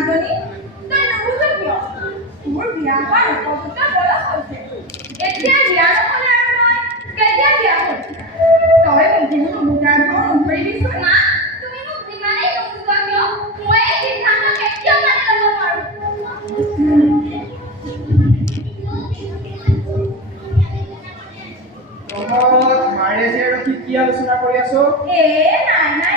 মাজনী তই নুবুজ কিয় মোৰ বিয়া হোৱাৰ উপযুক্ত বয়স হৈছে এতিয়া বিয়া নহ'লে আৰু মই কেতিয়া বিয়া হ'ম তই মোক নুবুজাৰ ধৰ নকৰি দিছ মা তুমি মোক যিমানেই নুবুজোৱা কিয় মই এই সিদ্ধান্ত কেতিয়াও মানি ল'ব নোৱাৰোঁ কি আলোচনা কৰি আছো নাই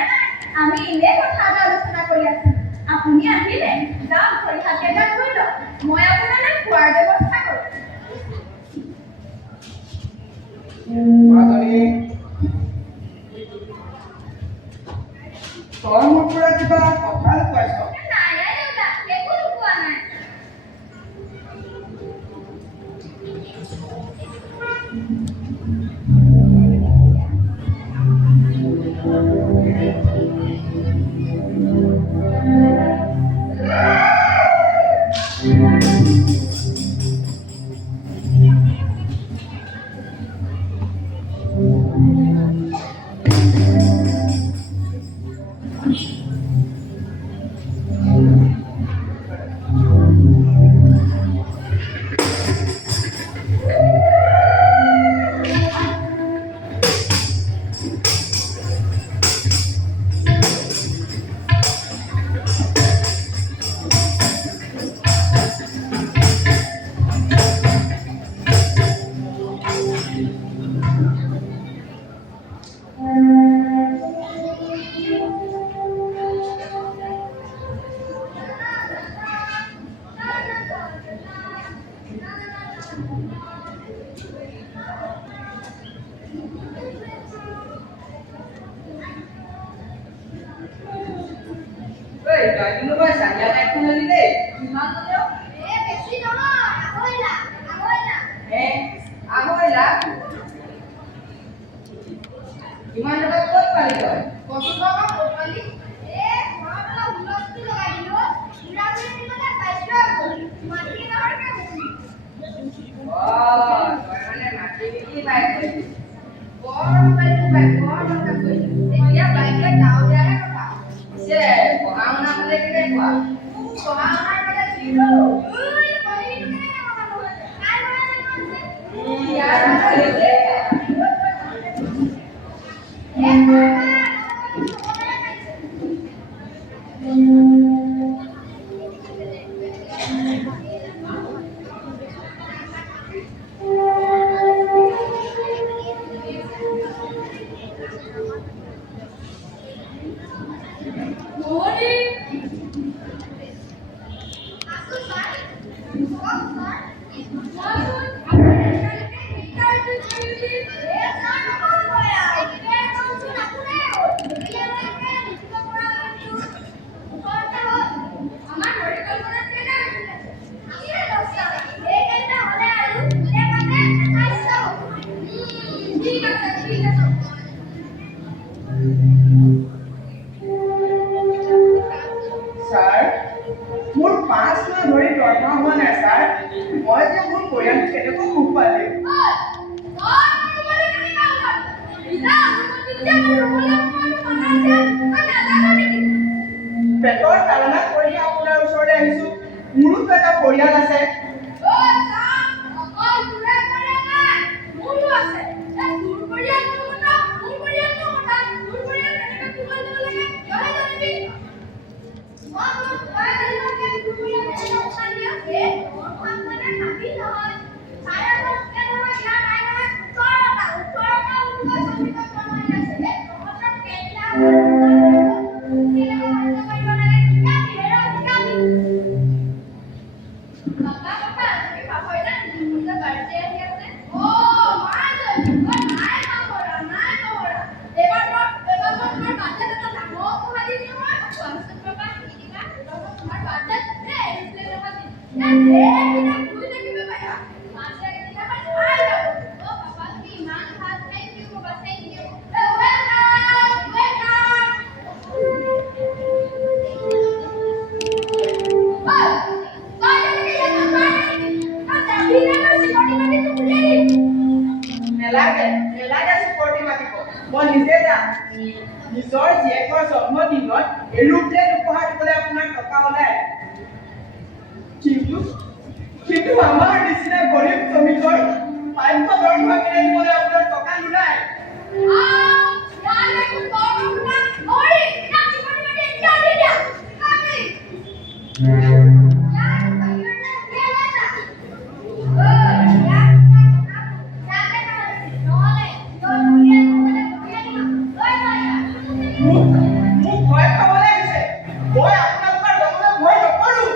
আমি এনে কথা এটা আলোচনা কৰি আছো আপুনি আহিলে যাওক ভৰি হাতে এটা ধুই লওক মই আপোনালৈ খোৱাৰ ব্যৱস্থা কৰোঁ মাজনী তই মোৰ পৰা কিবা কথা লুকুৱাইছ নাই দেউতা একো লুকুৱা নাই কিন্তু আমাৰ নিচিনা গৰীব শ্ৰমিকৰ পাঠ্য দৰমহা কিনে দিবলৈ আপোনাৰ টকা নোলায়। মোক ভয় খাবলৈ আহিছে। মই আপোনালোকৰ লগতে ভয় নকৰোঁ।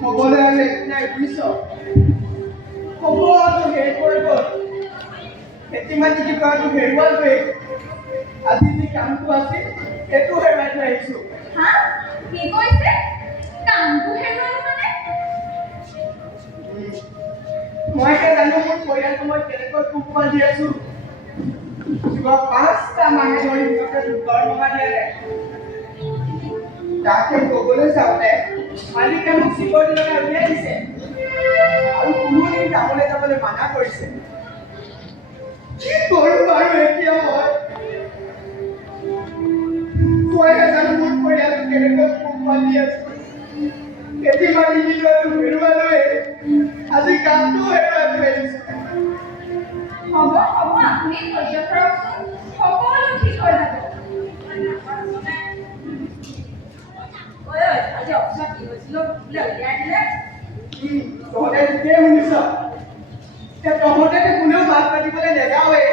সকলোৱে আৰু একনাই বুজিছ। সকলোটো হেৰি কৰি গ'ল। খেতি মাটি কৰাটো হেৰুৱালোৱেই। আজি যি কামটো আছিল সেইটো হেৰুৱাই থৈ আহিছোঁ। কি কৈছে? কামটো হেৰুৱালো মানে? মই এতিয়া জানো মোৰ পৰিয়ালটো মই কেনেকৈ পোহপাল দি আছোঁ। যোৱা 5টা মাহে ধৰি সিহঁতে দৰমহা দিয়া নাই। তাকে ক'বলৈ যাওঁতে মালিকে মোক চিকৰি লগাই উলিয়াই দিছে আৰু কোনোদিন কামলৈ যাবলৈ মানা কৰিছে। কি কৰোঁ বাৰু এতিয়া মইহে জানো মোৰ পৰিয়ালটো কেনেকৈ পোহপাল দি আছোঁ। খেতি মাটি লোৱাটো হেৰুৱালোৱেই। আজি কামটো হেৰুৱাই থৈ আহিছোঁ। হ'ব আপুনি ধৈৰ্য ধৰকচোন, সকলো ঠিক হৈ যাব। আজি অফিচত কি হৈছিল বোলে উলিয়াই দিলে? তহঁতে ঠিকেই শুনিছ। তহঁতেতো কোনেও মাত মাতিবলৈ নেযাৱেই।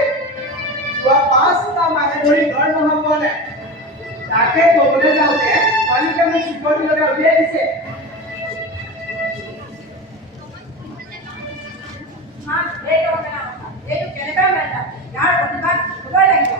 যোৱা 5টা মাহে ধৰি দৰমহা পোৱা নাই। তাকে ক'বলৈ যাওঁতে মালিকে মোক চিকৰি লগাই উলিয়াই দিছে। এইটো কেনেকুৱা মেলা? ইয়াৰ প্ৰতিবাদ হ'বই লাগিব।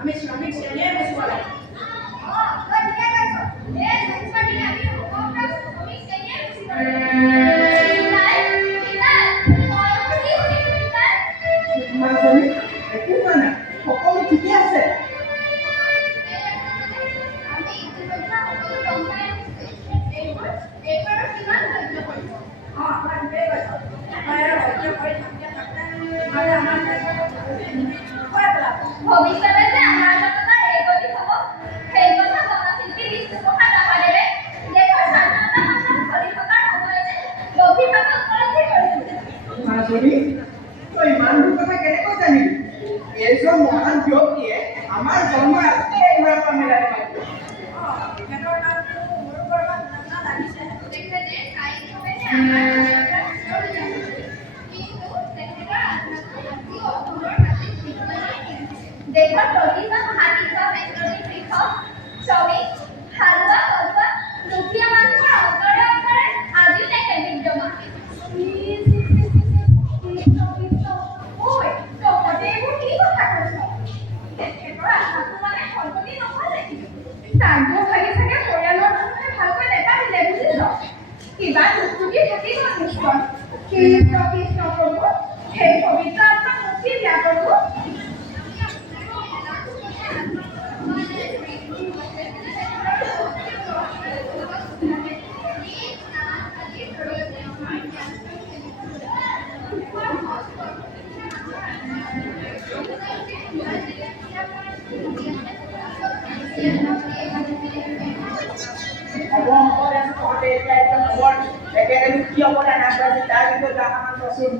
আমি শ্ৰমিক শ্ৰেণীৰ বেশি বলা সকলো ঠিকে আছে। চাংঘৰ ভাগি চাগে পৰিয়ালৰ মানুহে ভালকৈ নেপাতিলে বুজিছ কিবা দুখুটি থাকিব নিশ্চয় কৃষ্ণ কৃষ্ণ প্ৰভু সেই পবিত্ৰ আত্মাক মুক্তি দিয়া প্ৰভু কি অৱদান আগবাঢ়িছে তাৰ বিষয়ে জানামান কচোন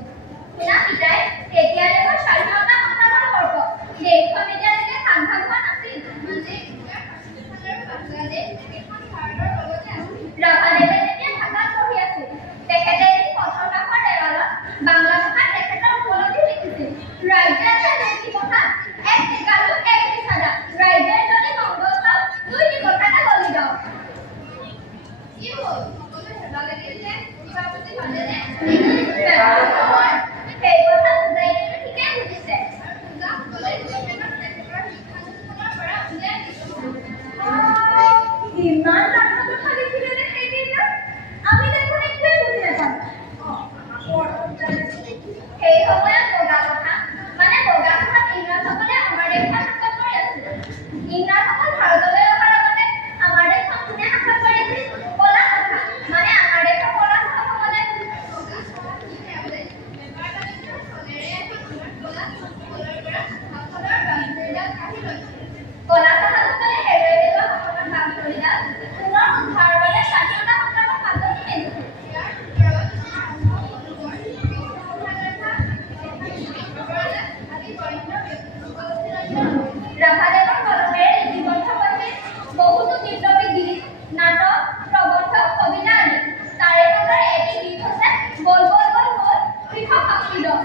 শুনা পিতাই তেতিয়ালৈকে স্বাধীনতা সংগ্ৰামৰ পৰ্ব দেশখন এতিয়ালৈকে ভাগ ভাগ হোৱা নাছিল ৰাভাদেৱে যেতিয়া ঢাকাত পঢ়ি আছিল তেখেতে এই পথৰ কাষৰ দেৱালত বাংলা ভাষাত তেখেতৰ উপলব্ধি লিখিছিল ৰাইজে আছে দুটি কথা এক টিকালো এক নিচাদা ৰাইজে যদি মংগল পাওঁ দুইটি কথাটা বলি দিয়ক কি হ'ল সকলোৱে হেঁচা লাগিছে কিবা প্ৰতি ভালেনে সেই কথা বুজাই দিলে ঠিকেই বুজিছে ইমান ডাঙৰ কথা লিখিলে নে সেইদিনা আমি দেখোন একোৱেই বুজি নাপালোঁ সেই সময়ত বগা কথা মানে বগা ভাষাত ইংৰাজসকলে আমাৰ দেশখন শাসন কৰি আছিল ইংৰাজসকল ভাৰতলৈ অহাৰ আগতে আমাৰ দেশখন কোনে শাসন কৰিছিল কলা ভাষা মানে আমাৰ দেশৰ কলা ভাষাসকলে কলা ভাষাসকলে হেৰুৱাই পেলোৱা ভাষাৰ বান্ধৰীডাল পুনৰ উদ্ধাৰৰ বাবে স্বাধীনতা সংগ্ৰামত হাতনি মেলিছিল ৰাভাদেৱৰ কলমেৰে লিপিবদ্ধ হৈছিল বহুতো বিপ্লৱী গীত নাটক প্ৰবন্ধ কবিতা আদি তাৰে মাজৰ এটি গীত হৈছে বল বল বল বল কৃষক শক্তি দল